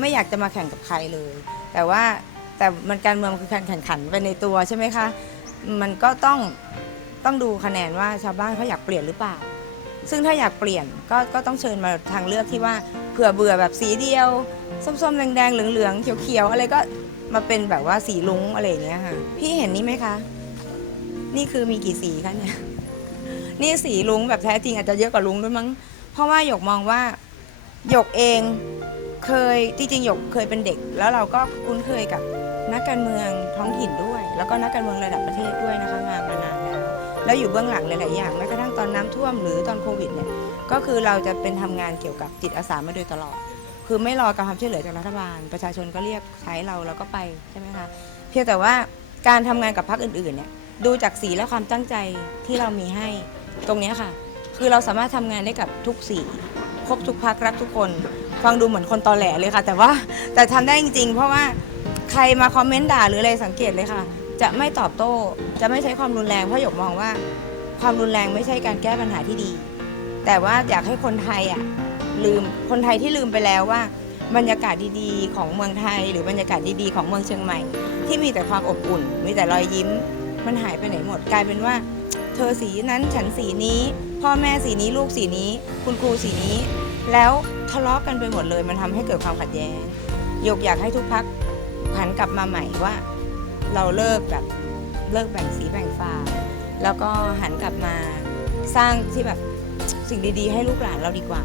ไม่อยากจะมาแข่งกับใครเลย แต่ว่าแต่มันการเมืองมันคือการแข่งขันไปในตัวใช่ไหมคะ มันก็ต้องต้องดูคะแนนว่าชาวบ้านเขาอยากเปลี่ยนหรือเปล่า ซึ่งถ้าอยากเปลี่ยนก็ก็ต้องเชิญมาทางเลือกที่ว่าเผื่อเบื่อแบบสีเดียว ส้มๆ แดงๆ เหลืองๆ เขียวๆ อะไรก็มาเป็นแบบว่าสีลุงอะไรอย่างเงี้ยค่ะ พี่เห็นนี่ไหมคะ นี่คือมีกี่สีคะเนี่ย นี่สีลุงแบบแท้จริงอาจจะเยอะกว่าลุงด้วยมั้ง เพราะว่าหยกมองว่าหยกเอง เคยจริงๆหยกเคยเป็นเด็ก แล้วเราก็คุ้นเคยกับนักการเมืองท้องถิ่นด้วย แล้วก็นักการเมืองระดับประเทศด้วยนะคะมามานานแล้วแล้วอยู่เบื้องหลังหลายๆอย่างแม้กระทั่งตอนน้ำท่วมหรือตอนโควิดเนี่ยก็คือเราจะเป็นทำงานเกี่ยวกับจิตอาสามาโดยตลอด คือไม่รอการความช่วยเหลือจากรัฐบาล ประชาชนก็เรียกใช้เราเราก็ไปใช่ไหมคะเพียงแต่ว่าการทำงานกับพรรคอื่นๆเนี่ยดูจากสีและความตั้งใจที่เรามีให้ตรงนี้ค่ะ คือเราสามารถทำงานได้กับทุกสี ครบทุกพักรักทุกคน ฟังดูเหมือนคนตอแหลเลยค่ะ แต่ว่าแต่ทำได้จริง ๆ เพราะว่าใครมาคอมเมนต์ด่าหรืออะไรสังเกตเลยค่ะ จะไม่ตอบโต้ จะไม่ใช้ความรุนแรงเพราะหยกมองว่า ความรุนแรงไม่ใช่การแก้ปัญหาที่ดี แต่ว่าอยากให้คนไทยอะลืมคนไทยที่ลืมไปแล้วว่า บรรยากาศดีๆ ของเมืองไทย หรือบรรยากาศดีๆของเมืองเชียงใหม่ ที่มีแต่ความอบอุ่น มีแต่รอยยิ้ม มันหายไปไหนหมดกลายเป็นว่า เธอสีนั้นฉันสีนี้ พ่อแม่สีนี้ลูกสีนี้ คุณครูสีนี้ แล้วทะเลาะกันไปหมดเลย มันทำให้เกิดความขัดแย้งยกอยากให้ทุกพักหันกลับมาใหม่ว่า เราเลิกแบบเลิกแบ่งสีแบ่งฝาแล้วก็หันกลับมาสร้างที่แบบสิ่งดีๆ ให้ลูกหลานเราดีกว่า